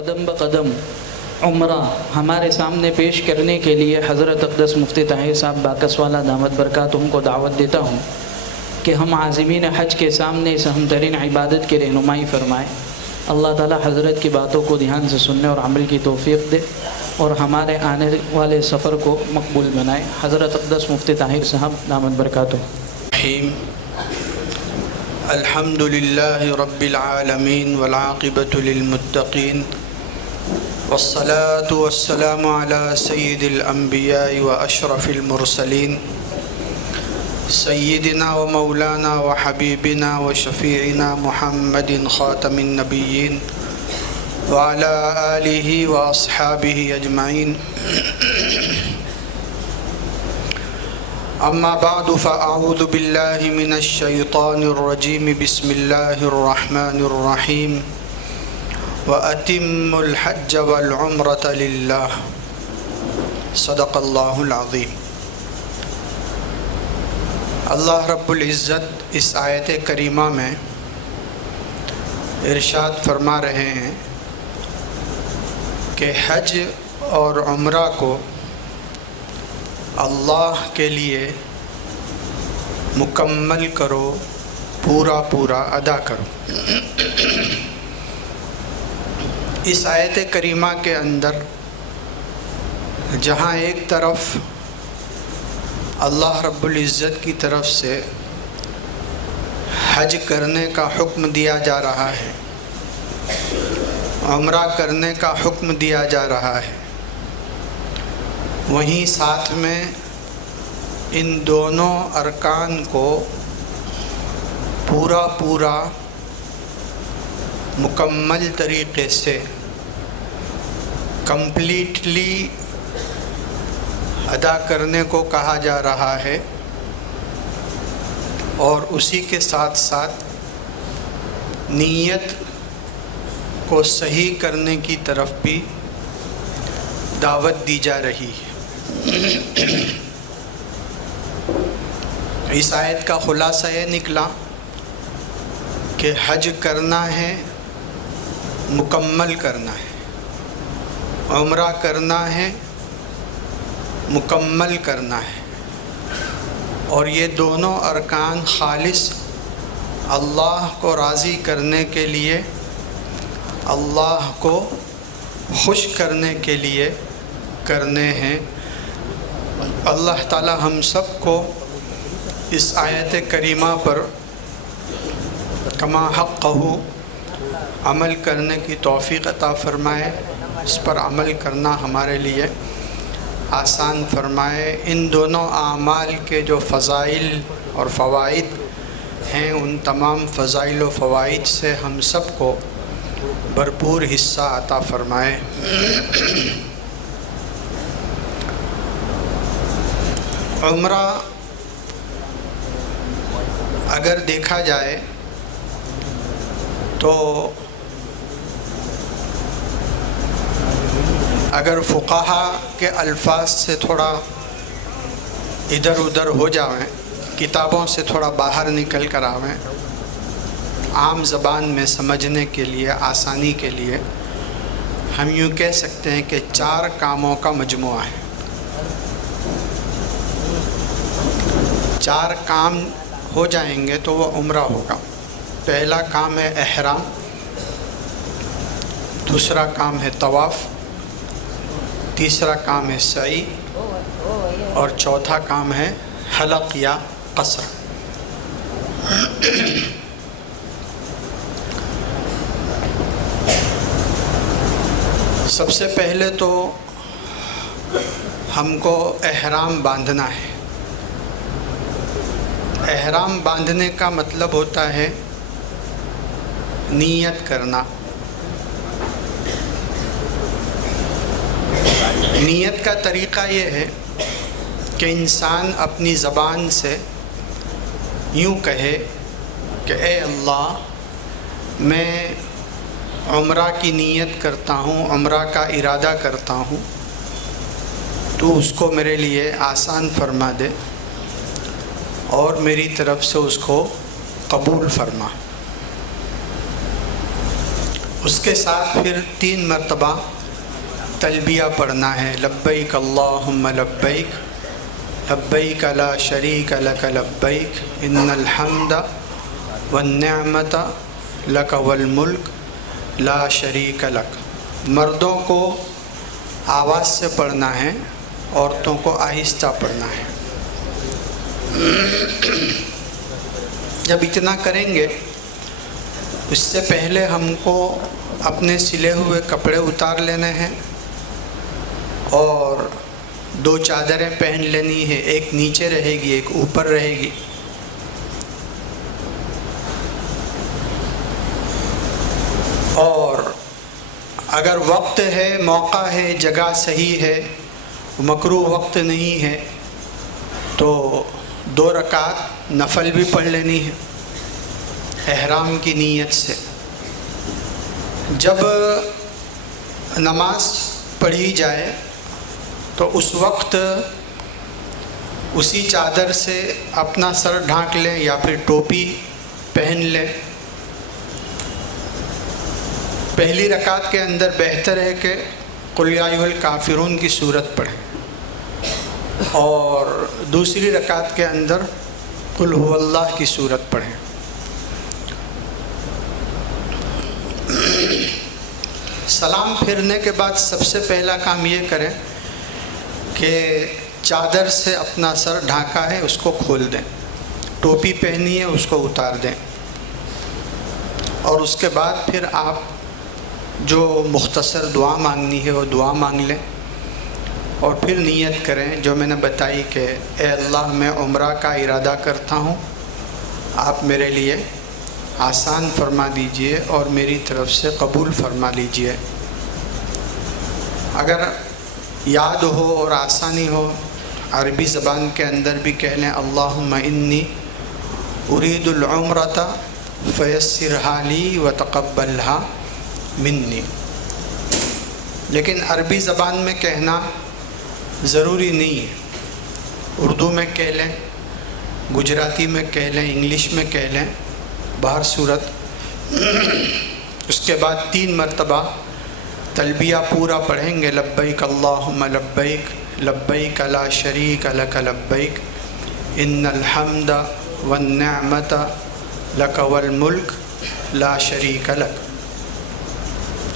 قدم بقدم عمرہ ہمارے سامنے پیش کرنے کے لیے حضرت اقدس مفتی طاہر صاحب باکس والا دامت برکاتہم کو دعوت دیتا ہوں کہ ہم عازمین حج کے سامنے اس اہم ترین عبادت کی رہنمائی فرمائیں۔ اللہ تعالی حضرت کی باتوں کو دھیان سے سننے اور عمل کی توفیق دے اور ہمارے آنے والے سفر کو مقبول بنائے۔ حضرت اقدس مفتی طاہر صاحب دامت برکاتہم۔ الحمد للہ رب العالمین والعاقبۃ للمتقین والصلاة والسلام علی سید الانبیاء واشرف المرسلین سیدنا و مولانا و حبیبنا و شفیعنا محمد خاتم النبیین وعلی آلہ و اصحابہ اجمعین۔ اما بعد فاعوذ باللہ من الشیطان الرجیم بسم اللہ الرحمن الرحیم وَأَتِمُّ الْحَجَّ وَالْعُمْرَةَ لِلَّهِ صدق اللہ العظیم۔ اللہ رب العزت اس آیت کریمہ میں ارشاد فرما رہے ہیں کہ حج اور عمرہ کو اللہ کے لیے مکمل کرو، پورا پورا ادا کرو۔ اس آیت کریمہ کے اندر جہاں ایک طرف اللہ رب العزت کی طرف سے حج کرنے کا حکم دیا جا رہا ہے، عمرہ کرنے کا حکم دیا جا رہا ہے، وہیں ساتھ میں ان دونوں ارکان کو پورا پورا مکمل طریقے سے کمپلیٹلی ادا کرنے کو کہا جا رہا ہے، اور اسی کے ساتھ ساتھ نیت کو صحیح کرنے کی طرف بھی دعوت دی جا رہی ہے۔ اس آیت کا خلاصہ یہ نکلا کہ حج کرنا ہے، مکمل کرنا ہے، عمرہ کرنا ہے، مکمل کرنا ہے، اور یہ دونوں ارکان خالص اللہ کو راضی کرنے کے لیے، اللہ کو خوش کرنے کے لیے کرنے ہیں۔ اللہ تعالی ہم سب کو اس آیت کریمہ پر کما حقہ عمل کرنے کی توفیق عطا فرمائے، اس پر عمل کرنا ہمارے لیے آسان فرمائے۔ ان دونوں اعمال کے جو فضائل اور فوائد ہیں، ان تمام فضائل و فوائد سے ہم سب کو بھرپور حصہ عطا فرمائے۔ عمرہ اگر دیکھا جائے تو اگر فقہا کے الفاظ سے تھوڑا ادھر ادھر ہو جاویں، کتابوں سے تھوڑا باہر نکل کر آویں، عام زبان میں سمجھنے کے لیے، آسانی کے لیے ہم یوں کہہ سکتے ہیں کہ 4 کاموں کا مجموعہ ہے۔ 4 کام ہو جائیں گے تو وہ عمرہ ہوگا۔ پہلا کام ہے احرام، دوسرا کام ہے طواف، تیسرا کام ہے سعی، اور چوتھا کام ہے حلق یا قصر۔ سب سے پہلے تو ہم کو احرام باندھنا ہے۔ احرام باندھنے کا مطلب ہوتا ہے نیت کرنا۔ نیت کا طریقہ یہ ہے کہ انسان اپنی زبان سے یوں کہے کہ اے اللہ، میں عمرہ کی نیت کرتا ہوں، عمرہ کا ارادہ کرتا ہوں، تو اس کو میرے لیے آسان فرما دے اور میری طرف سے اس کو قبول فرما۔ اس کے ساتھ پھر 3 مرتبہ تلبیہ پڑھنا ہے، لبیک اللہم لبیک، لبیک لا شریک لک لبیک، ان الحمد والنعمت لک والملک لا شریک لک۔ مردوں کو آواز سے پڑھنا ہے، عورتوں کو آہستہ پڑھنا ہے۔ جب اتنا کریں گے، اس سے پہلے ہم کو اپنے سلے ہوئے کپڑے اتار لینے ہیں اور 2 چادریں پہن لینی ہے، ایک نیچے رہے گی، ایک اوپر رہے گی۔ اور اگر وقت ہے، موقع ہے، جگہ صحیح ہے، مکروہ وقت نہیں ہے، تو 2 رکعت نفل بھی پڑھ لینی ہے احرام کی نیت سے۔ جب نماز پڑھی جائے تو اس وقت اسی چادر سے اپنا سر ڈھانک لیں یا پھر ٹوپی پہن لیں۔ پہلی رکعت کے اندر بہتر ہے کہ قل یا ایھا الکافرون کی صورت پڑھیں، اور دوسری رکعت کے اندر قل ھو اللہ کی صورت پڑھیں۔ سلام پھرنے کے بعد سب سے پہلا کام یہ کریں کہ چادر سے اپنا سر ڈھانکا ہے اس کو کھول دیں، ٹوپی پہنی ہے اس کو اتار دیں، اور اس کے بعد پھر آپ جو مختصر دعا مانگنی ہے وہ دعا مانگ لیں، اور پھر نیت کریں جو میں نے بتائی کہ اے اللہ میں عمرہ کا ارادہ کرتا ہوں، آپ میرے لیے آسان فرما دیجئے اور میری طرف سے قبول فرما لیجئے۔ اگر یاد ہو اور آسانی ہو، عربی زبان کے اندر بھی کہہ لیں اللہم انی ارید العمرۃ فیسرھا لی وتقبلھا منی۔ لیکن عربی زبان میں کہنا ضروری نہیں ہے، اردو میں کہہ لیں، گجراتی میں کہہ لیں، انگلش میں کہہ لیں، بہر صورت اس کے بعد 3 مرتبہ تلبیہ پورا پڑھیں گے، لبیک اللہم لبیک، لبیک لا شریک لک لبیک، ان الحمد والنعمت لک والملک لا شریک لک۔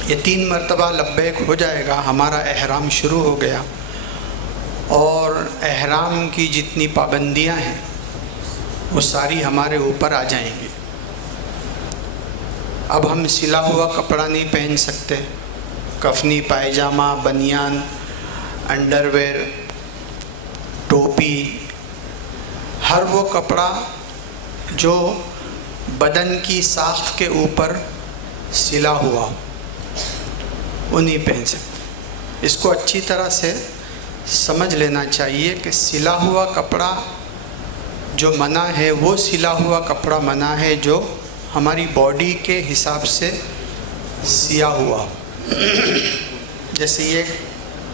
یہ 3 مرتبہ لبیک ہو جائے گا، ہمارا احرام شروع ہو گیا، اور احرام کی جتنی پابندیاں ہیں وہ ساری ہمارے اوپر آ جائیں گی۔ اب ہم سلا ہوا کپڑا نہیں پہن سکتے، کفنی، پائجامہ، بنیان، انڈر ویئر، ٹوپی، ہر وہ کپڑا جو بدن کی ساخت کے اوپر سلا ہوا وہ نہیں پہن سکتے۔ اس کو اچھی طرح سے سمجھ لینا چاہیے کہ سلا ہوا کپڑا جو منع ہے وہ سلا ہوا کپڑا منع ہے جو ہماری باڈی کے حساب سے سیا ہوا ہو۔ جیسے یہ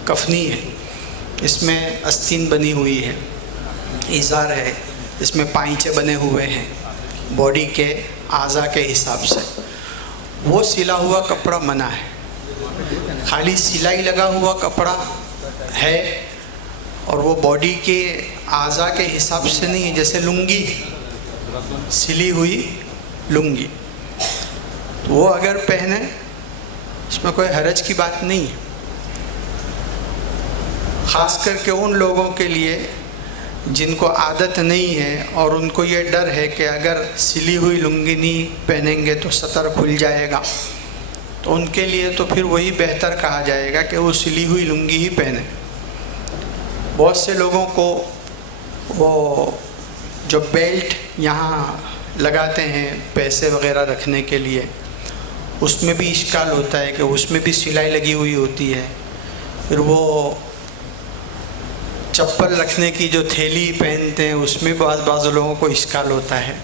کفنی ہے، اس میں آستین بنی ہوئی ہے، ازار ہے، اس میں پائنچے بنے ہوئے ہیں باڈی کے اعضاء کے حساب سے، وہ سلا ہوا کپڑا منع ہے۔ خالی سلائی لگا ہوا کپڑا ہے اور وہ باڈی کے اعضاء کے حساب سے نہیں ہے، جیسے لنگی، سلی ہوئی لنگی، وہ اگر پہنے اس میں کوئی حرج کی بات نہیں ہے، خاص کر کے ان لوگوں کے لیے جن کو عادت نہیں ہے اور ان کو یہ ڈر ہے کہ اگر سلی ہوئی لنگی نہیں پہنیں گے تو سطر کھل جائے گا، تو ان کے لیے تو پھر وہی بہتر کہا جائے گا کہ وہ سلی ہوئی لنگی ہی پہنیں۔ بہت سے لوگوں کو وہ جو بیلٹ یہاں لگاتے ہیں پیسے وغیرہ رکھنے کے لیے، اس میں بھی اشکال ہوتا ہے کہ اس میں بھی سلائی لگی ہوئی ہوتی ہے، پھر وہ چپل رکھنے کی جو تھیلی پہنتے ہیں اس میں بعض لوگوں کو اشکال ہوتا ہے۔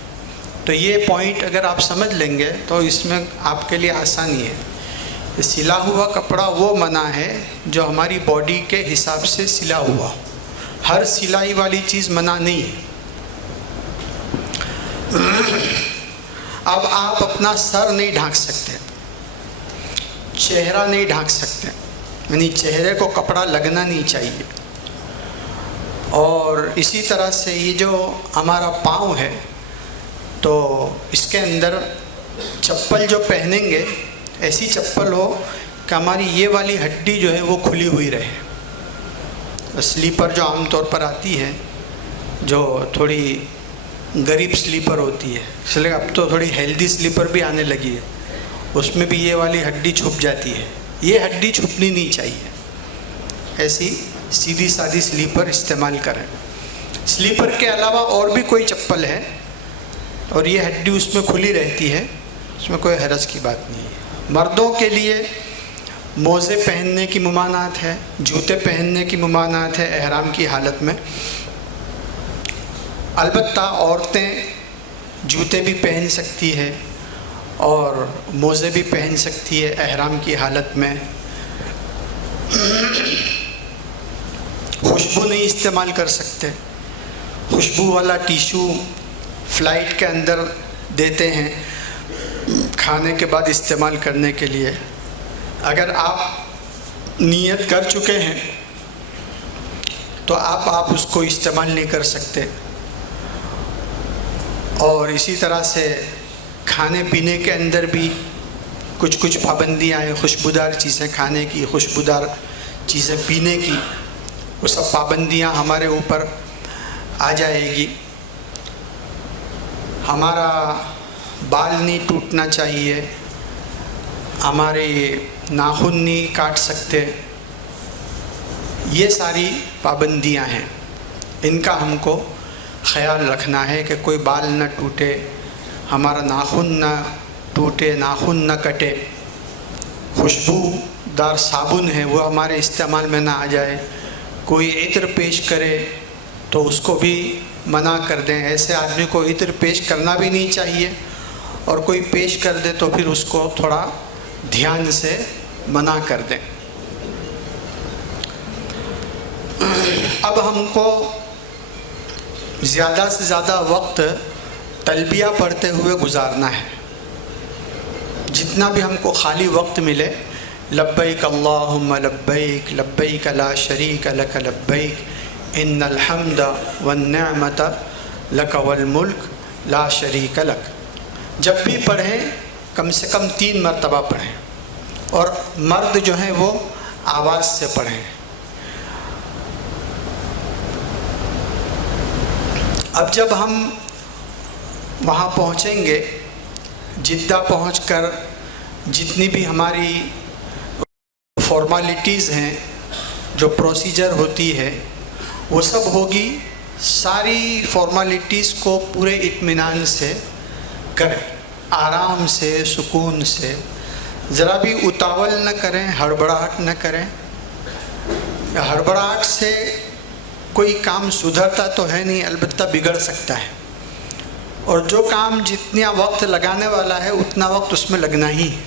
تو یہ پوائنٹ اگر آپ سمجھ لیں گے تو اس میں آپ کے لیے آسانی ہے۔ سلا ہوا کپڑا وہ منع ہے جو ہماری باڈی کے حساب سے سلا ہوا، ہر سلائی والی چیز منع نہیں ہے۔ اب آپ اپنا سر نہیں ڈھانک سکتے، چہرہ نہیں ڈھانک سکتے، یعنی چہرے کو کپڑا لگنا نہیں چاہیے۔ اور اسی طرح سے یہ جو ہمارا پاؤں ہے تو اس کے اندر چپل جو پہنیں گے ایسی چپل ہو کہ ہماری یہ والی ہڈی جو ہے وہ کھلی ہوئی رہے۔ سلیپر جو عام طور پر آتی ہے جو تھوڑی غریب سلیپر ہوتی ہے، اس لیے اب تو تھوڑی ہیلدی سلیپر بھی آنے لگی ہے، اس میں بھی یہ والی ہڈی چھپ جاتی ہے، یہ ہڈی چھپنی نہیں چاہیے، ایسی سیدھی سادھی سلیپر استعمال کریں۔ سلیپر کے علاوہ اور بھی کوئی چپل ہے اور یہ ہڈی اس میں کھلی رہتی ہے، اس میں کوئی حرج کی بات نہیں ہے۔ مردوں کے لیے موزے پہننے کی ممانعت ہے، جوتے پہننے کی ممانعت ہے احرام کی حالت میں۔ البتہ عورتیں جوتے بھی پہن سکتی ہے اور موزے بھی پہن سکتی ہے احرام کی حالت میں۔ خوشبو نہیں استعمال کر سکتے، خوشبو والا ٹیشو فلائٹ کے اندر دیتے ہیں کھانے کے بعد استعمال کرنے کے لیے، اگر آپ نیت کر چکے ہیں تو آپ اس کو استعمال نہیں کر سکتے۔ اور اسی طرح سے کھانے پینے کے اندر بھی کچھ پابندیاں ہیں، خوشبودار چیزیں کھانے کی، خوشبودار چیزیں پینے کی، وہ سب پابندیاں ہمارے اوپر آ جائے گی۔ ہمارا بال نہیں ٹوٹنا چاہیے، ہمارے ناخن نہیں کاٹ سکتے، یہ ساری پابندیاں ہیں، ان کا ہم کو خیال رکھنا ہے کہ کوئی بال نہ ٹوٹے، ہمارا ناخن نہ ٹوٹے، ناخن نہ کٹے، خوشبودار صابن ہے وہ ہمارے استعمال میں نہ آ جائے، کوئی عطر پیش کرے تو اس کو بھی منع کر دیں، ایسے آدمی کو عطر پیش کرنا بھی نہیں چاہیے، اور کوئی پیش کر دے تو پھر اس کو تھوڑا دھیان سے منع کر دیں۔ اب ہم کو زیادہ سے زیادہ وقت تلبیہ پڑھتے ہوئے گزارنا ہے، جتنا بھی ہم کو خالی وقت ملے، لبیک اللہم لبیک لبیک لا شریک لک لبیک ان الحمد والنعمت لک والملک لا شریک لک، جب بھی پڑھیں کم سے کم 3 مرتبہ پڑھیں، اور مرد جو ہیں وہ آواز سے پڑھیں۔ اب جب ہم وہاں پہنچیں گے، جدہ پہنچ کر جتنی بھی ہماری فارمالٹیز ہیں، جو پروسیجر ہوتی ہے وہ سب ہوگی، ساری فارمالٹیز کو پورے اطمینان سے کریں، آرام سے، سکون سے، ذرا بھی اتاول نہ کریں، ہڑبڑاہٹ نہ کریں۔ ہڑبڑاہٹ سے کوئی کام سدھرتا تو ہے نہیں، البتہ بگڑ سکتا ہے، اور جو کام جتنا وقت لگانے والا ہے اتنا وقت اس میں لگنا ہی ہے،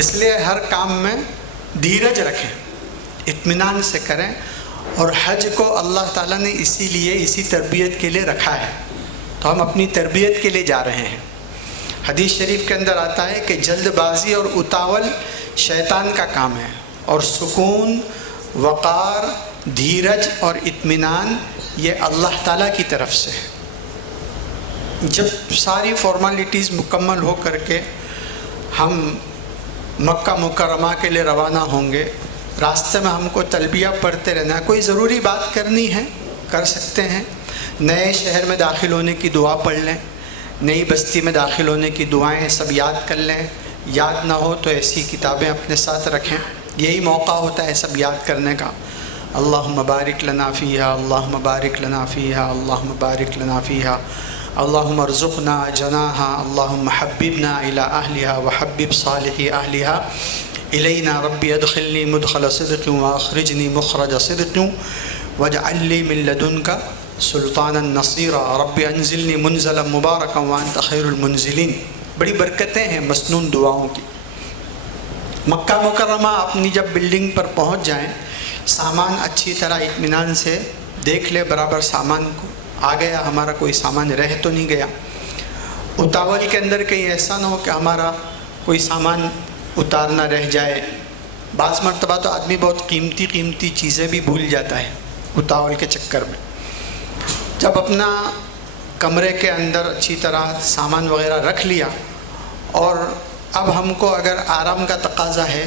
اس لیے ہر کام میں دھیرج رکھیں، اطمینان سے کریں۔ اور حج کو اللہ تعالیٰ نے اسی تربیت کے لیے رکھا ہے، تو ہم اپنی تربیت کے لیے جا رہے ہیں۔ حدیث شریف کے اندر آتا ہے کہ جلد بازی اور اتاول شیطان کا کام ہے، اور سکون، وقار، دھیرج اور اطمینان یہ اللہ تعالیٰ کی طرف سے ہے۔ جب ساری فارمالٹیز مکمل ہو کر کے ہم مکہ مکرمہ کے لیے روانہ ہوں گے، راستے میں ہم کو تلبیہ پڑھتے رہنا ہے، کوئی ضروری بات کرنی ہے کر سکتے ہیں، نئے شہر میں داخل ہونے کی دعا پڑھ لیں، نئی بستی میں داخل ہونے کی دعائیں سب یاد کر لیں، یاد نہ ہو تو ایسی کتابیں اپنے ساتھ رکھیں، یہی موقع ہوتا ہے سب یاد کرنے کا۔ اللہم بارک لنا فیہا، اللہم بارک لنا فیہا، اللہم بارک لنا فیہا، اللہم ارزقنا جناہا، اللہم حببنا الی اہلہا وحبب صالحی اہلہا الینا، ربی ادخلنی مدخل صدق واخرجنی مخرج صدق واجعل لی من لدنک سلطانا نصیرا، ربی انزلنی منزلا مبارکا وانت خیر المنزلین۔ بڑی برکتیں ہیں مسنون دعاؤں کی۔ مکہ مکرمہ اپنی جب بلڈنگ پر پہنچ جائیں، سامان اچھی طرح اطمینان سے دیکھ لے، برابر سامان کو آ گیا، ہمارا کوئی سامان رہ تو نہیں گیا۔ اتاول کے اندر کہیں ایسا نہ ہو کہ ہمارا کوئی سامان اتارنا رہ جائے. بعض مرتبہ تو آدمی بہت قیمتی چیزیں بھی بھول جاتا ہے اتاول کے چکر میں. جب اپنا کمرے کے اندر اچھی طرح سامان وغیرہ رکھ لیا اور اب ہم کو اگر آرام کا تقاضا ہے،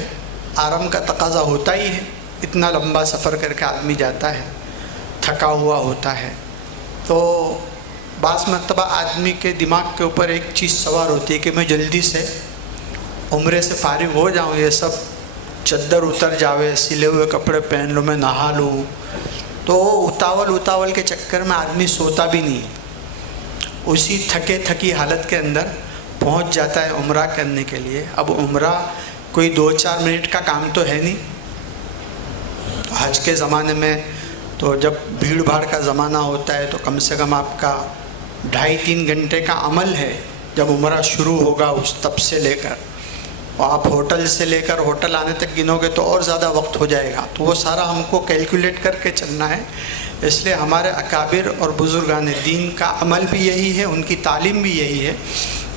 آرام کا تقاضا ہوتا ہی ہے، اتنا لمبا سفر کر کے آدمی جاتا ہے، تھکا ہوا ہوتا ہے، تو بعض مرتبہ آدمی کے دماغ کے اوپر ایک چیز سوار ہوتی ہے کہ میں جلدی سے عمرے سے فارغ ہو جاؤں، یہ سب چادر اتر جاوے، سلے ہوئے کپڑے پہن لوں، میں نہا لوں. تو اتاول کے چکر میں آدمی سوتا بھی نہیں ہے، اسی تھکی حالت کے اندر پہنچ جاتا ہے عمرہ کرنے کے لیے. اب عمرہ کوئی 2-4 منٹ کا کام تو ہے نہیں. حج کے زمانے میں تو جب بھیڑ بھاڑ کا زمانہ ہوتا ہے تو کم سے کم آپ کا 2.5-3 گھنٹے کا عمل ہے. جب عمرہ شروع ہوگا اس تب سے لے کر، اور آپ ہوٹل سے لے کر ہوٹل آنے تک گنو گے تو اور زیادہ وقت ہو جائے گا. تو وہ سارا ہم کو کیلکولیٹ کر کے چلنا ہے. اس لیے ہمارے اکابر اور بزرگان دین کا عمل بھی یہی ہے، ان کی تعلیم بھی یہی ہے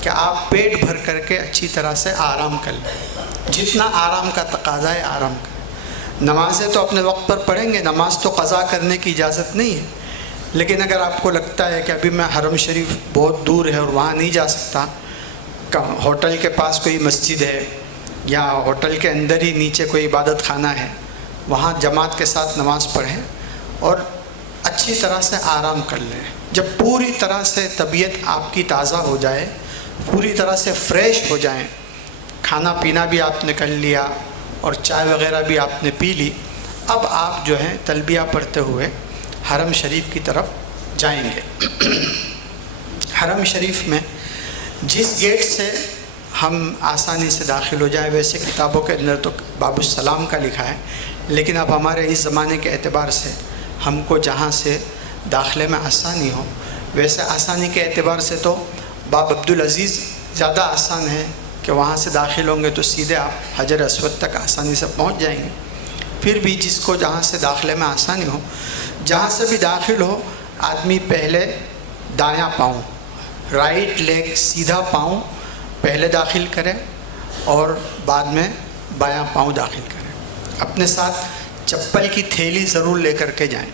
کہ آپ پیٹ بھر کر کے اچھی طرح سے آرام کر لیں. جتنا آرام کا تقاضا ہے آرام کریں. نمازیں تو اپنے وقت پر پڑھیں گے، نماز تو قضا کرنے کی اجازت نہیں ہے. لیکن اگر آپ کو لگتا ہے کہ ابھی میں حرم شریف بہت دور ہے اور وہاں نہیں جا سکتا، ہوٹل کے پاس کوئی مسجد ہے یا ہوٹل کے اندر ہی نیچے کوئی عبادت خانہ ہے، وہاں جماعت کے ساتھ نماز پڑھیں اور اچھی طرح سے آرام کر لیں. جب پوری طرح سے طبیعت آپ کی تازہ ہو جائے، پوری طرح سے فریش ہو جائیں، کھانا پینا بھی آپ نے کر لیا اور چائے وغیرہ بھی آپ نے پی لی، اب آپ جو ہیں تلبیہ پڑھتے ہوئے حرم شریف کی طرف جائیں گے. حرم شریف میں جس گیٹ سے ہم آسانی سے داخل ہو جائیں، ویسے کتابوں کے اندر تو باب السلام کا لکھا ہے، لیکن اب ہمارے اس زمانے کے اعتبار سے ہم کو جہاں سے داخلے میں آسانی ہو، ویسے آسانی کے اعتبار سے تو باب عبدالعزیز زیادہ آسان ہے کہ وہاں سے داخل ہوں گے تو سیدھے آپ حجر اسود تک آسانی سے پہنچ جائیں گے. پھر بھی جس کو جہاں سے داخلے میں آسانی ہو، جہاں سے بھی داخل ہو، آدمی پہلے دایاں پاؤں، رائٹ لیگ سیدھا پاؤں پہلے داخل کرے اور بعد میں بایاں پاؤں داخل کرے. اپنے ساتھ چپل کی تھیلی ضرور لے کر کے جائیں.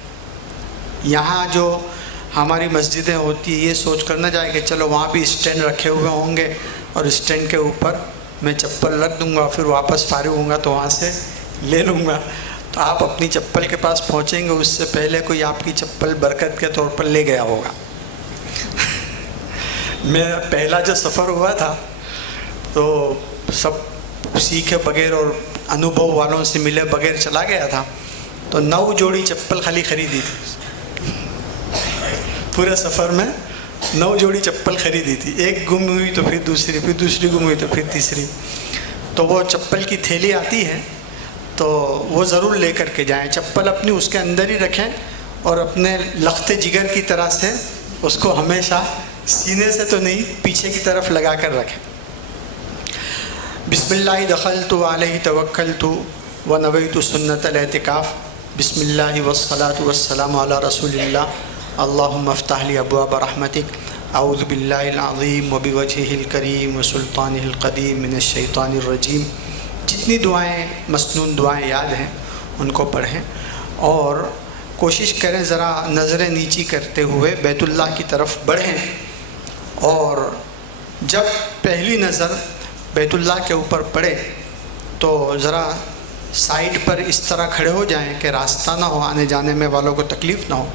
یہاں جو ہماری مسجدیں ہوتی ہیں یہ سوچ کر نہ جائے کہ چلو وہاں بھی اسٹینڈ رکھے ہوئے ہوں گے اور اسٹینڈ کے اوپر میں چپل رکھ دوں گا، پھر واپس فارغ ہوں گا تو وہاں سے لے لوں گا. تو آپ اپنی چپل کے پاس پہنچیں گے اس سے پہلے کوئی آپ کی چپل برکت کے طور پر لے گیا ہوگا. میرا پہلا جو سفر ہوا تھا تو سب سیکھے بغیر اور انوبھو والوں سے ملے بغیر چلا گیا تھا، تو 9 جوڑی چپل خالی خریدی تھی. پورے سفر میں 9 جوڑی چپل خریدی تھی. ایک گم ہوئی تو پھر دوسری، پھر دوسری گم ہوئی تو پھر تیسری. تو وہ چپل کی تھیلی آتی ہے تو وہ ضرور لے کر کے جائیں. چپل اپنی اس کے اندر ہی رکھیں اور اپنے لخت جگر کی طرح سے اس کو ہمیشہ سینے سے تو نہیں پیچھے کی طرف لگا کر رکھیں. بسم اللہ دخلت علیہ توکلت ونویت سنت الاعتکاف. بسم اللہ والصلاة والسلام علی رسول اللہ. اللہم افتح لی ابواب رحمتک. اعوذ باللہ العظیم وبوجہہ الکریم وسلطانہ القدیم من الشیطان الرجیم. جتنی دعائیں مسنون دعائیں یاد ہیں ان کو پڑھیں اور کوشش کریں ذرا نظریں نیچی کرتے ہوئے بیت اللہ کی طرف بڑھیں. اور جب پہلی نظر بیت اللہ کے اوپر پڑے تو ذرا سائڈ پر اس طرح کھڑے ہو جائیں کہ راستہ نہ ہو، آنے جانے میں والوں کو تکلیف نہ ہو.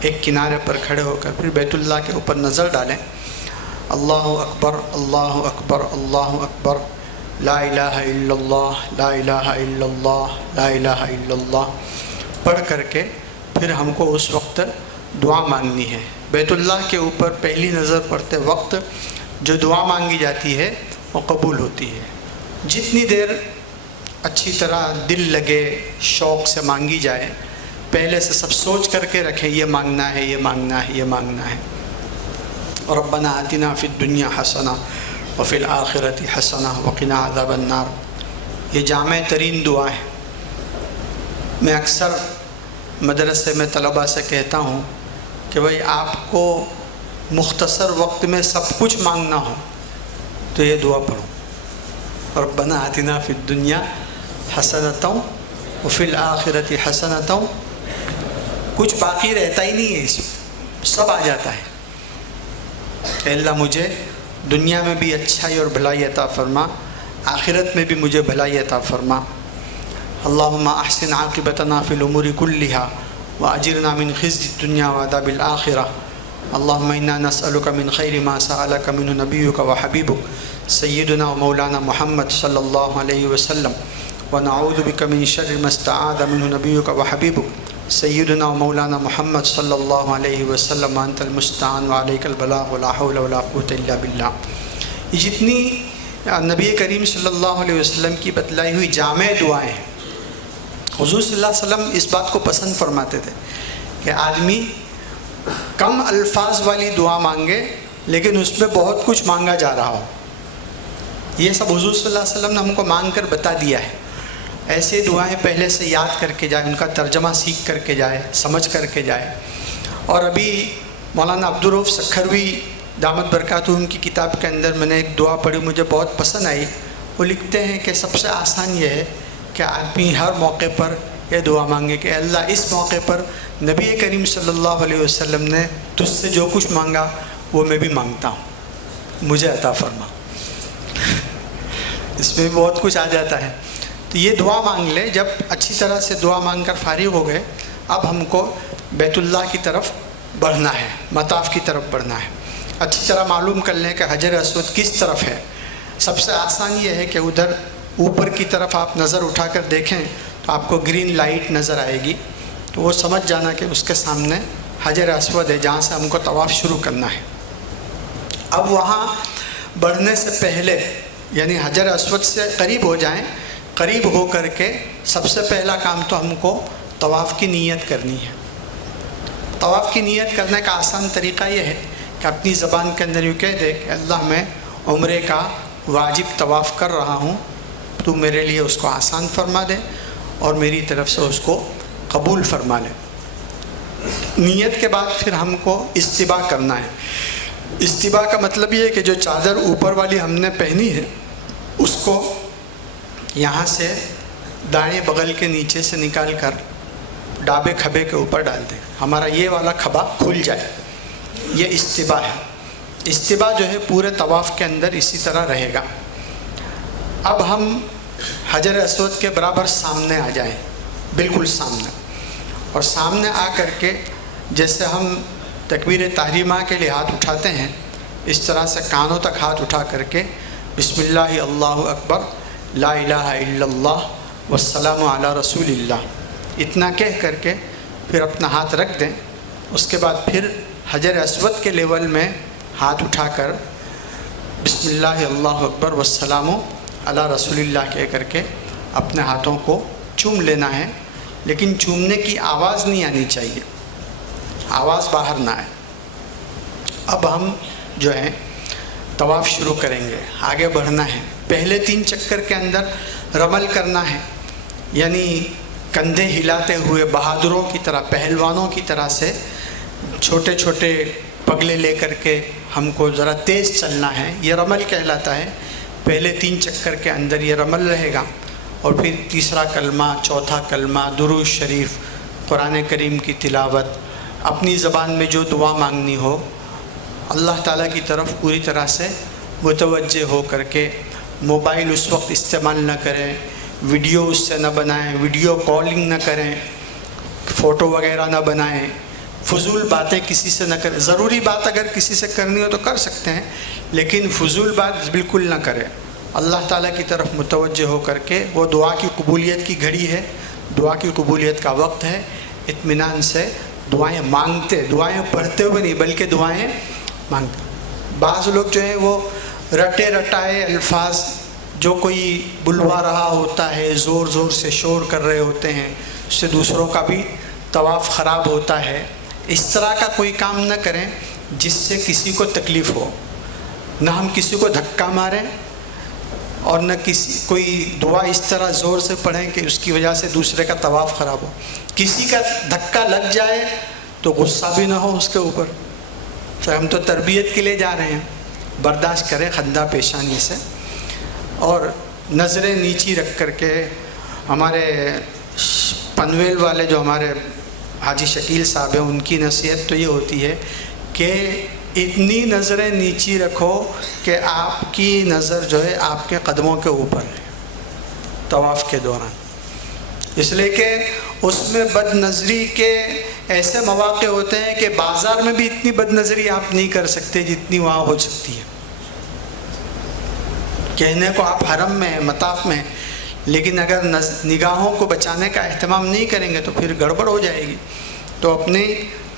ایک کنارے پر کھڑے ہو کر پھر بیت اللہ کے اوپر نظر ڈالیں. اللہ اکبر اللہ اکبر اللہ اکبر، لا الہ الا اللہ لا الہ الا اللہ لا الہ الا اللہ پڑھ کر کے پھر ہم کو اس وقت دعا مانگنی ہے. بیت اللہ کے اوپر پہلی نظر پڑتے وقت جو دعا مانگی جاتی ہے وہ قبول ہوتی ہے. جتنی دیر اچھی طرح دل لگے، شوق سے مانگی جائے، پہلے سے سب سوچ کر کے رکھیں یہ مانگنا ہے یہ مانگنا ہے یہ مانگنا ہے. ربنا آتنا فی الدنیا حسنہ وفی الآخرۃ حسنہ وقنا عذاب النار. یہ جامع ترین دعا ہے. میں اکثر مدرسے میں طلباء سے کہتا ہوں کہ بھائی آپ کو مختصر وقت میں سب کچھ مانگنا ہو تو یہ دعا پڑھو. ربنا آتنا فی الدنیا حسنۃ وفی الآخرۃ حسنۃ، کچھ باقی رہتا ہی نہیں ہے، اس میں سب آ جاتا ہے کہ اللہ مجھے دنیا میں بھی اچھائی اور بھلائی عطا فرما، آخرت میں بھی مجھے بھلائی عطا فرما۔ اللہم احسن عاقبتنا فی الامور کلہا واجرنا من خزي الدنیا وعذاب الآخرہ۔ اللہم انا نسألک من خیر ما سألک منہ نبیک وحبیبک سیدنا ومولانا محمد صلی اللہ علیہ وسلم، ونعوذ بک من شر ما استعاذ منہ نبیک وحبیبک سیدنا ومولانا محمد صلی اللہ علیہ وسلم، انت المستعان وعلیک البلاغ ولا حول ولا قوة الا باللہ۔ یہ جتنی نبی کریم صلی اللہ علیہ وسلم کی بتلائی ہوئی جامع دعائیں ہیں، حضور صلی اللہ علیہ وسلم اس بات کو پسند فرماتے تھے کہ آدمی کم الفاظ والی دعا مانگے لیکن اس میں بہت کچھ مانگا جا رہا ہو۔ یہ سب حضور صلی اللہ علیہ وسلم نے ہم کو مانگ کر بتا دیا ہے۔ ایسے دعائیں پہلے سے یاد کر کے جائے، ان کا ترجمہ سیکھ کر کے جائے، سمجھ کر کے جائے۔ اور ابھی مولانا عبدالرؤف سکھروی دامت برکاتہم کی کتاب کے اندر میں نے ایک دعا پڑھی، مجھے بہت پسند آئی۔ وہ لکھتے ہیں کہ سب سے آسان یہ ہے کہ آدمی ہر موقع پر یہ دعا مانگے کہ اللہ اس موقع پر نبی کریم صلی اللہ علیہ وسلم نے تجھ سے جو کچھ مانگا وہ میں بھی مانگتا ہوں، مجھے عطا فرما۔ اس میں بہت کچھ آ جاتا ہے۔ تو یہ دعا مانگ لے، جب اچھی طرح سے دعا مانگ کر فارغ ہو گئے، اب ہم کو بیت اللہ کی طرف بڑھنا ہے، مطاف کی طرف بڑھنا ہے۔ اچھی طرح معلوم کر لیں کہ حجر اسود کس طرف ہے۔ سب سے آسان یہ ہے کہ ادھر اوپر کی طرف آپ نظر اٹھا کر دیکھیں تو آپ کو گرین لائٹ نظر آئے گی، تو وہ سمجھ جانا کہ اس کے سامنے حجر اسود ہے جہاں سے ہم کو طواف شروع کرنا ہے۔ اب وہاں بڑھنے سے پہلے یعنی حجر اسود سے قریب ہو جائیں، قریب ہو کر کے سب سے پہلا کام تو ہم کو طواف کی نیت کرنی ہے۔ طواف کی نیت کرنے کا آسان طریقہ یہ ہے کہ اپنی زبان کے اندر یوں کہہ دے کہ اللہ میں عمرے کا واجب طواف کر رہا ہوں، تو میرے لیے اس کو آسان فرما دے اور میری طرف سے اس کو قبول فرما لے۔ نیت کے بعد پھر ہم کو استباء کرنا ہے۔ استباء کا مطلب یہ ہے کہ جو چادر اوپر والی ہم نے پہنی ہے اس کو یہاں سے دائیں بغل کے نیچے سے نکال کر ڈابے کھبے کے اوپر ڈال دیں، ہمارا یہ والا کھبا کھل جائے، یہ استباء ہے۔ استباء جو ہے پورے طواف کے اندر اسی طرح رہے گا۔ اب ہم حجر اسود کے برابر سامنے آ جائیں، بالکل سامنے، اور سامنے آ کر کے جیسے ہم تکبیر تحریمہ کے لیے ہاتھ اٹھاتے ہیں اس طرح سے کانوں تک ہاتھ اٹھا کر کے بسم اللہ اللہ اکبر لا الہ الا اللہ والسلام علی رسول اللہ اتنا کہہ کر کے پھر اپنا ہاتھ رکھ دیں۔ اس کے بعد پھر حجر اسود کے لیول میں ہاتھ اٹھا کر بسم اللہ اللہ اکبر والسلام علی رسول اللہ کہہ کر کے اپنے ہاتھوں کو چوم لینا ہے، لیکن چومنے کی آواز نہیں آنی چاہیے، آواز باہر نہ آئے۔ اب ہم جو ہے طواف شروع کریں گے، آگے بڑھنا ہے۔ پہلے 3 چکر کے اندر رمل کرنا ہے، یعنی کندھے ہلاتے ہوئے بہادروں کی طرح، پہلوانوں کی طرح سے چھوٹے چھوٹے پگلے لے کر کے ہم کو ذرا تیز چلنا ہے، یہ رمل کہلاتا ہے۔ پہلے 3 چکر کے اندر یہ رمل رہے گا، اور پھر تیسرا کلمہ، چوتھا کلمہ، درود شریف، قرآن کریم کی تلاوت، اپنی زبان میں جو دعا مانگنی ہو، اللہ تعالیٰ کی طرف پوری طرح سے متوجہ ہو کر کے۔ موبائل اس وقت استعمال نہ کریں، ویڈیو اس سے نہ بنائیں، ویڈیو کالنگ نہ کریں، فوٹو وغیرہ نہ بنائیں، فضول باتیں کسی سے نہ کریں۔ ضروری بات اگر کسی سے کرنی ہو تو کر سکتے ہیں، لیکن فضول بات بالکل نہ کریں۔ اللہ تعالیٰ کی طرف متوجہ ہو کر کے، وہ دعا کی قبولیت کی گھڑی ہے، دعا کی قبولیت کا وقت ہے، اطمینان سے دعائیں مانگتے، دعائیں پڑھتے ہوئے نہیں بلکہ دعائیں مانگتے۔ بعض لوگ جو ہیں وہ رٹے رٹائے الفاظ جو کوئی بلوا رہا ہوتا ہے، زور زور سے شور کر رہے ہوتے ہیں، اس سے دوسروں کا بھی طواف خراب ہوتا ہے۔ اس طرح کا کوئی کام نہ کریں جس سے کسی کو تکلیف ہو، نہ ہم کسی کو دھکا ماریں اور نہ کوئی دعا اس طرح زور سے پڑھیں کہ اس کی وجہ سے دوسرے کا طواف خراب ہو۔ کسی کا دھکا لگ جائے تو غصہ بھی نہ ہو اس کے اوپر، تو ہم تو تربیت کے لیے جا رہے ہیں، برداشت کریں خندہ پیشانی سے۔ اور نظریں نیچی رکھ کر کے ہمارے پنویل والے جو ہمارے حاجی شکیل صاحب ہیں، ان کی نصیحت تو یہ ہوتی ہے کہ اتنی نظریں نیچی رکھو کہ آپ کی نظر جو ہے آپ کے قدموں کے اوپر ہے طواف کے دوران، اس لیے کہ اس میں بد نظری کے ایسے مواقع ہوتے ہیں کہ بازار میں بھی اتنی بد نظری آپ نہیں کر سکتے جتنی وہاں ہو سکتی ہے۔ کہنے کو آپ حرم میں ہیں، مطاف میں ہیں، لیکن اگر نگاہوں کو بچانے کا اہتمام نہیں کریں گے تو پھر گڑبڑ ہو جائے گی۔ تو اپنی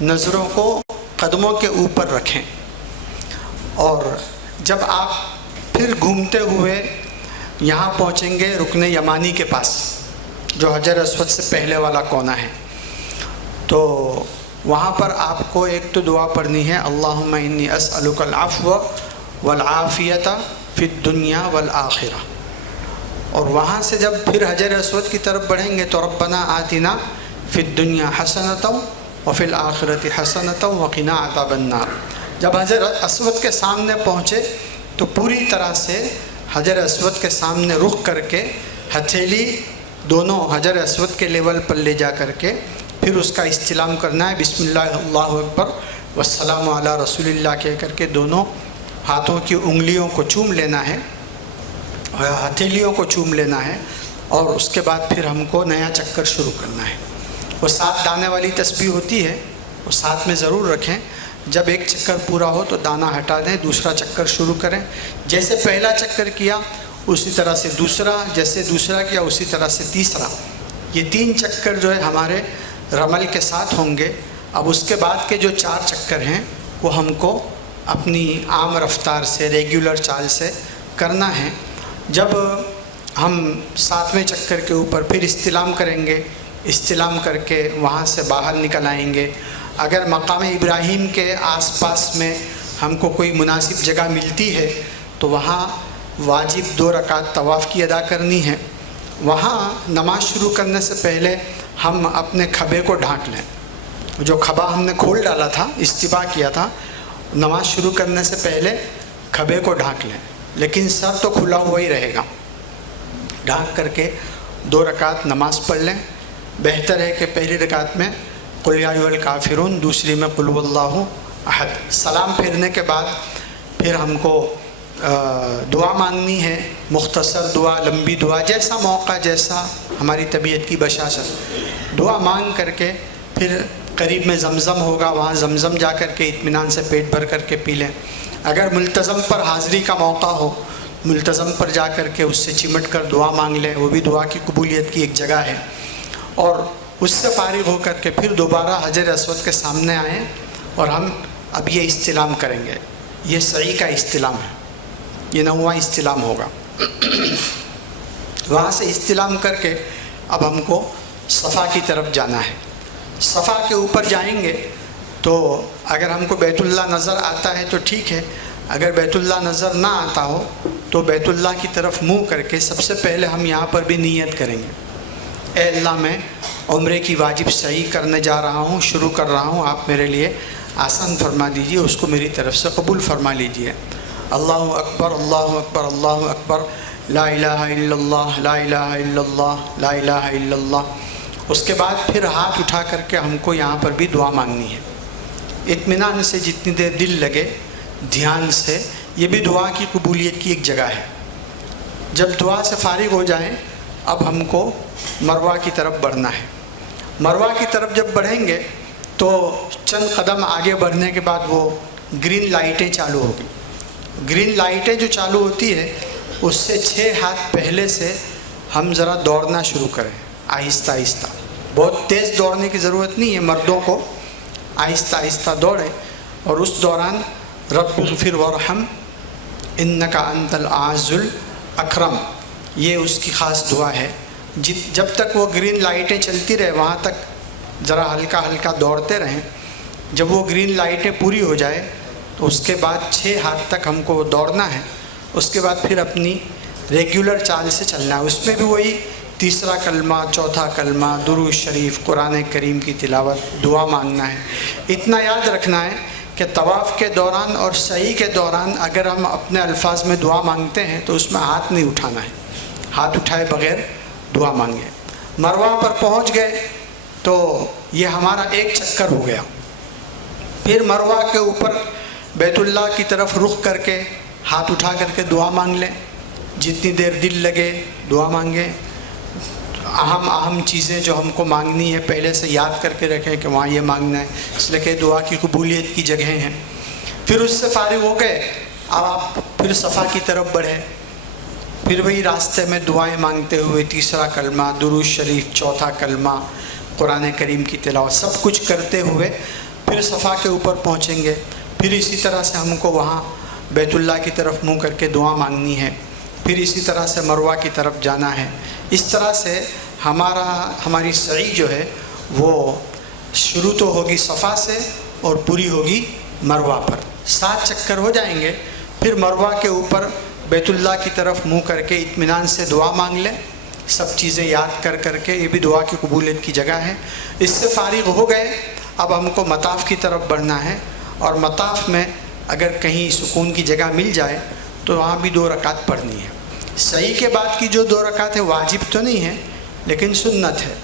نظروں کو قدموں کے اوپر رکھیں، اور جب آپ پھر گھومتے ہوئے یہاں پہنچیں گے رکن یمانی کے پاس جو حجر اسود سے پہلے والا کونا ہے، تو وہاں پر آپ کو ایک تو دعا پڑھنی ہے، اللہم انی اسألک العفو والعافیۃ فی الدنیا والآخرہ، اور وہاں سے جب پھر حجر اسود کی طرف بڑھیں گے تو ربنا آتنا فی الدنیا حسنۃ وفی الآخرۃ حسنۃ وقنا عذاب النار۔ جب حجر اسود کے سامنے پہنچے تو پوری طرح سے حجر اسود کے سامنے رخ کر کے ہتھیلی دونوں حجر اسود کے لیول پر لے جا کر کے پھر اس کا استلام کرنا ہے، بسم اللہ اللہ اکبر والسلام علی رسول اللہ کہہ کر کے دونوں ہاتھوں کی انگلیوں کو چوم لینا ہے، ہتھیلیوں کو چوم لینا ہے، اور اس کے بعد پھر ہم کو نیا چکر شروع کرنا ہے۔ وہ 7 دانے والی تسبیح ہوتی ہے، وہ ساتھ میں ضرور رکھیں۔ جب ایک چکر پورا ہو تو دانہ ہٹا دیں، دوسرا چکر شروع کریں، جیسے پہلا چکر کیا اسی طرح سے دوسرا، جیسے دوسرا کیا اسی طرح سے تیسرا۔ یہ 3 چکر جو ہے ہمارے رمل کے ساتھ ہوں گے۔ اب اس کے بعد کے جو 4 چکر ہیں وہ ہم کو اپنی عام رفتار سے ریگولر چال سے کرنا ہے۔ جب ہم 7ویں چکر کے اوپر پھر استلام کریں گے، استلام کر کے وہاں سے باہر نکل آئیں گے۔ اگر مقام ابراہیم کے آس پاس میں ہم کو کوئی مناسب جگہ ملتی ہے تو وہاں واجب 2 رکعت طواف کی ادا کرنی ہے۔ وہاں نماز شروع کرنے سے پہلے ہم اپنے کھبے کو ڈھانک لیں، جو کھبا ہم نے کھول ڈالا تھا، استباح کیا تھا، نماز شروع کرنے سے پہلے کھبے کو ڈھانک لیں، لیکن سر تو کھلا ہوا ہی رہے گا۔ ڈھانک کر کے 2 رکعت نماز پڑھ لیں۔ بہتر ہے کہ پہلی رکعت میں قل یا ایھا الکافرون، دوسری میں قل ھو اللہ احد۔ سلام پھیرنے کے بعد پھر ہم کو دعا مانگنی ہے، مختصر دعا، لمبی دعا، جیسا موقع، جیسا ہماری طبیعت کی بشاشت، دعا مانگ کر کے پھر قریب میں زمزم ہوگا، وہاں زمزم جا کر کے اطمینان سے پیٹ بھر کر کے پی لیں۔ اگر ملتزم پر حاضری کا موقع ہو، ملتزم پر جا کر کے اس سے چمٹ کر دعا مانگ لیں، وہ بھی دعا کی قبولیت کی ایک جگہ ہے۔ اور اس سے فارغ ہو کر کے پھر دوبارہ حجر اسود کے سامنے آئیں اور ہم اب یہ استلام کریں گے۔ یہ سعی کا استلام ہے، یہ 9واں استلام ہوگا۔ وہاں سے استلام کر کے اب ہم کو صفا کی طرف جانا ہے۔ صفا کے اوپر جائیں گے تو اگر ہم کو بیت اللہ نظر آتا ہے تو ٹھیک ہے، اگر بیت اللہ نظر نہ آتا ہو تو بیت اللہ کی طرف منہ کر کے سب سے پہلے ہم یہاں پر بھی نیت کریں گے، اے اللہ میں عمرے کی واجب سعی کرنے جا رہا ہوں، شروع کر رہا ہوں، آپ میرے لیے آسان فرما دیجئے، اس کو میری طرف سے قبول فرما لیجئے۔ اللہ اکبر اللہ اکبر اللہ اکبر، لا الہ الا اللہ لا الہ الا اللہ لا الہ الا اللہ۔ اس کے بعد پھر ہاتھ اٹھا کر کے ہم کو یہاں پر بھی دعا مانگنی ہے، اطمینان سے، جتنی دیر دل لگے، دھیان سے۔ یہ بھی دعا کی قبولیت کی ایک جگہ ہے۔ جب دعا سے فارغ ہو جائیں اب ہم کو مروہ کی طرف بڑھنا ہے۔ مروہ کی طرف جب بڑھیں گے تو چند قدم آگے بڑھنے کے بعد وہ گرین لائٹیں چالو ہوگی۔ گرین لائٹیں جو چالو ہوتی ہے اس سے 6 ہاتھ پہلے سے ہم ذرا دوڑنا شروع کریں، آہستہ آہستہ، بہت تیز دوڑنے کی ضرورت نہیں ہے، مردوں کو آہستہ آہستہ دوڑیں۔ اور اس دوران رب اغفر وارحم انک انت الاعز الاکرم، یہ اس کی خاص دعا ہے۔ جب تک وہ گرین لائٹیں چلتی رہے وہاں تک ذرا ہلکا ہلکا دوڑتے رہیں۔ جب وہ گرین لائٹیں پوری ہو جائے تو اس کے بعد 6 ہاتھ تک ہم کو دوڑنا ہے۔ اس کے بعد پھر اپنی ریگولر چال سے چلنا ہے، اس میں بھی وہی تیسرا کلمہ، چوتھا کلمہ، درود شریف، قرآن کریم کی تلاوت، دعا مانگنا ہے۔ اتنا یاد رکھنا ہے کہ طواف کے دوران اور سعی کے دوران اگر ہم اپنے الفاظ میں دعا مانگتے ہیں تو اس میں ہاتھ نہیں اٹھانا ہے، ہاتھ اٹھائے بغیر دعا مانگیں۔ مروہ پر پہنچ گئے تو یہ ہمارا ایک چکر ہو گیا۔ پھر مروہ کے اوپر بیت اللہ کی طرف رخ کر کے ہاتھ اٹھا کر کے دعا مانگ لیں، جتنی دیر دل لگے دعا مانگیں۔ اہم چیزیں جو ہم کو مانگنی ہے پہلے سے یاد کر کے رکھیں کہ وہاں یہ مانگنا ہے، اس لیے کہ دعا کی قبولیت کی جگہیں ہیں۔ پھر اس سے فارغ ہو گئے، اب آپ پھر صفا کی طرف بڑھیں، پھر وہی راستے میں دعائیں مانگتے ہوئے تیسرا کلمہ، درود شریف، چوتھا کلمہ، قرآن کریم کی تلاوت، سب کچھ کرتے ہوئے پھر صفا کے اوپر پہنچیں گے۔ پھر اسی طرح سے ہم کو وہاں بیت اللہ کی طرف منہ کر کے دعا مانگنی ہے، پھر اسی طرح سے مروہ کی طرف جانا ہے۔ اس طرح سے ہماری سعی جو ہے وہ شروع تو ہوگی صفا سے اور پوری ہوگی مروہ پر۔ 7 چکر ہو جائیں گے، پھر مروہ کے اوپر بیت اللہ کی طرف منہ کر کے اطمینان سے دعا مانگ لیں، سب چیزیں یاد کر کے، یہ بھی دعا کی قبولیت کی جگہ ہے۔ اس سے فارغ ہو گئے، اب ہم کو مطاف کی طرف بڑھنا ہے، اور مطاف میں اگر کہیں سکون کی جگہ مل جائے تو وہاں بھی 2 رکعت پڑھنی ہے۔ سعی کے بعد کی جو 2 رکعت ہے واجب تو نہیں ہے لیکن سنت ہے۔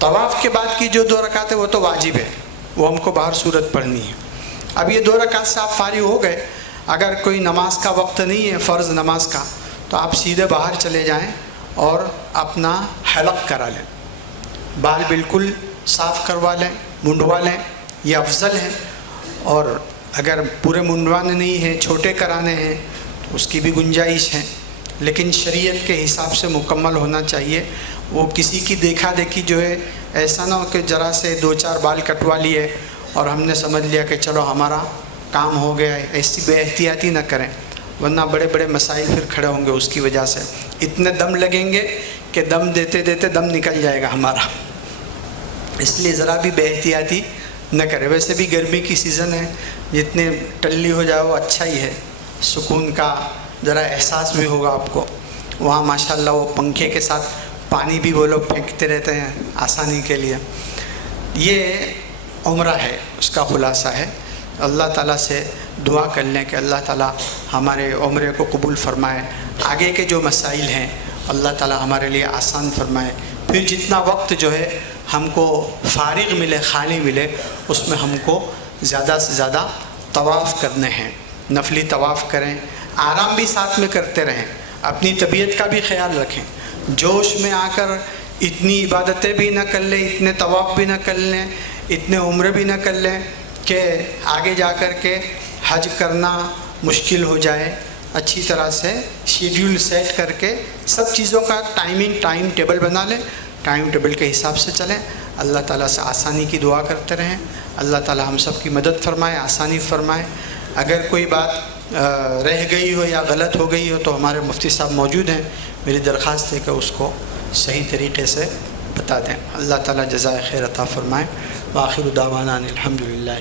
طواف کے بعد کی جو 2 رکعت ہے وہ تو واجب ہے، وہ ہم کو باہر صورت پڑھنی ہے۔ اب یہ 2 رکعت سے آپ فارغ ہو گئے، اگر کوئی نماز کا وقت نہیں ہے فرض نماز کا تو آپ سیدھے باہر چلے جائیں اور اپنا حلق کرا لیں، بال بالکل صاف کروا لیں، منڈوا لیں، یہ افضل ہے۔ اور اگر پورے منڈوانے نہیں ہیں، چھوٹے کرانے ہیں تو اس کی بھی گنجائش ہے، لیکن شریعت کے حساب سے مکمل ہونا چاہیے۔ وہ کسی کی دیکھا دیکھی جو ہے ایسا نہ ہو کہ ذرا سے 2-4 بال کٹوا لیے اور ہم نے سمجھ لیا کہ چلو ہمارا کام ہو گیا ہے، ایسی بے احتیاطی نہ کریں، ورنہ بڑے بڑے مسائل پھر کھڑے ہوں گے اس کی وجہ سے۔ اتنے دم لگیں گے کہ دم دیتے دیتے دم نکل جائے گا ہمارا، اس لیے ذرا بھی بے احتیاطی نہ کرے۔ ویسے بھی گرمی کی سیزن ہے، جتنے ٹلی ہو جائے وہ اچھا ہی ہے، سکون کا ذرا احساس بھی ہوگا آپ کو۔ وہاں ماشاءاللہ وہ پنکھے کے ساتھ پانی بھی وہ لوگ پھینکتے رہتے ہیں آسانی کے لیے۔ یہ عمرہ ہے، اس کا خلاصہ ہے۔ اللہ تعالیٰ سے دعا کر لیں کہ اللہ تعالیٰ ہمارے عمرے کو قبول فرمائے، آگے کے جو مسائل ہیں اللہ تعالیٰ ہمارے لیے آسان فرمائے۔ پھر جتنا وقت جو ہے ہم کو فارغ ملے، خالی ملے، اس میں ہم کو زیادہ سے زیادہ طواف کرنے ہیں، نفلی طواف کریں، آرام بھی ساتھ میں کرتے رہیں، اپنی طبیعت کا بھی خیال رکھیں۔ جوش میں آ کر اتنی عبادتیں بھی نہ کر لیں، اتنے طواف بھی نہ کر لیں، اتنے عمرے بھی نہ کر لیں کہ آگے جا کر کے حج کرنا مشکل ہو جائے۔ اچھی طرح سے شیڈیول سیٹ کر کے سب چیزوں کا ٹائم ٹیبل بنا لیں، ٹائم ٹیبل کے حساب سے چلیں۔ اللہ تعالیٰ سے آسانی کی دعا کرتے رہیں، اللہ تعالیٰ ہم سب کی مدد فرمائے، آسانی فرمائے۔ اگر کوئی بات رہ گئی ہو یا غلط ہو گئی ہو تو ہمارے مفتی صاحب موجود ہیں، میری درخواست ہے کہ اس کو صحیح طریقے سے بتا دیں۔ اللہ تعالیٰ جزائے خیر عطا فرمائے۔ وآخر دعوانا الحمدللہ۔